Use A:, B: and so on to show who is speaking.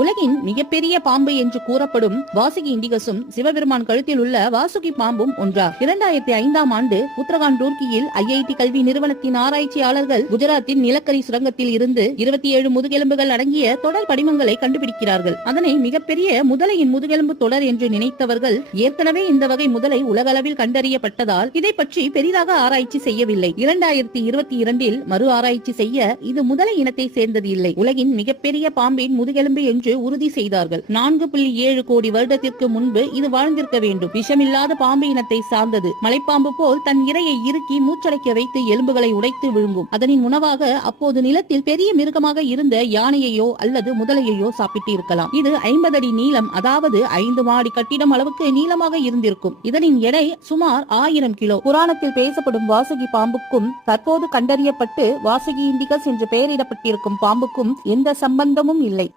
A: உலகின் மிகப்பெரிய பாம்பு என்று கூறப்படும் வாசுகி இண்டிகஸும் சிவபெருமான் கழுத்தில் உள்ள வாசுகி பாம்பும் ஒன்றார். இரண்டாயிரத்தி ஐந்தாம் ஆண்டு உத்தரகாண்ட் ரூர்க்கியில் ஐஐடி கல்வி நிறுவனத்தின் ஆராய்ச்சியாளர்கள் குஜராத்தின் நிலக்கரி சுரங்கத்தில் இருந்து இருபத்தி ஏழு முதுகெலும்புகள் அடங்கிய தொடர் படிமங்களை கண்டுபிடிக்கிறார்கள். அதனை மிகப்பெரிய முதலையின் முதுகெலும்பு தொடர் என்று நினைத்தவர்கள் ஏற்கனவே இந்த வகை முதலை உலகளவில் கண்டறியப்பட்டதால் இதை பற்றி பெரிதாக ஆராய்ச்சி செய்யவில்லை. இரண்டாயிரத்தி இருபத்தி இரண்டில் மறு ஆராய்ச்சி செய்ய இது முதலை இனத்தை சேர்ந்தது இல்லை. உலகின் மிகப்பெரிய பாம்பின் முதுகெலும்பு என்று உறுதி செய்தார்கள். நான்கு புள்ளி ஏழு கோடி வருடத்திற்கு முன்பு இது வாழ்ந்திருக்க வேண்டும். விஷமில்லாத பாம்பு இனத்தை சார்ந்தது. மலைப்பாம்பு போல் தன் இரையை இறுக்கி மூச்சடைக்க வைத்து எலும்புகளை உடைத்து விழுங்கும். அதனின் உணவாக அப்போது நிலத்தில் பெரிய மிருகமாக இருந்த யானையையோ அல்லது முதலையையோ சாப்பிட்டு இருக்கலாம் இது ஐம்பது அடி நீளம் அதாவது ஐந்து மாடி கட்டிடம் அளவுக்கு நீளமாக இருந்திருக்கும். இதனின் எடை சுமார் ஆயிரம் கிலோ. புராணத்தில் பேசப்படும் வாசகி பாம்புக்கும் தற்போது கண்டறியப்பட்டு வாசுகி இண்டிகஸ் என்று பெயரிடப்பட்டிருக்கும் பாம்புக்கும் எந்த சம்பந்தமும் இல்லை.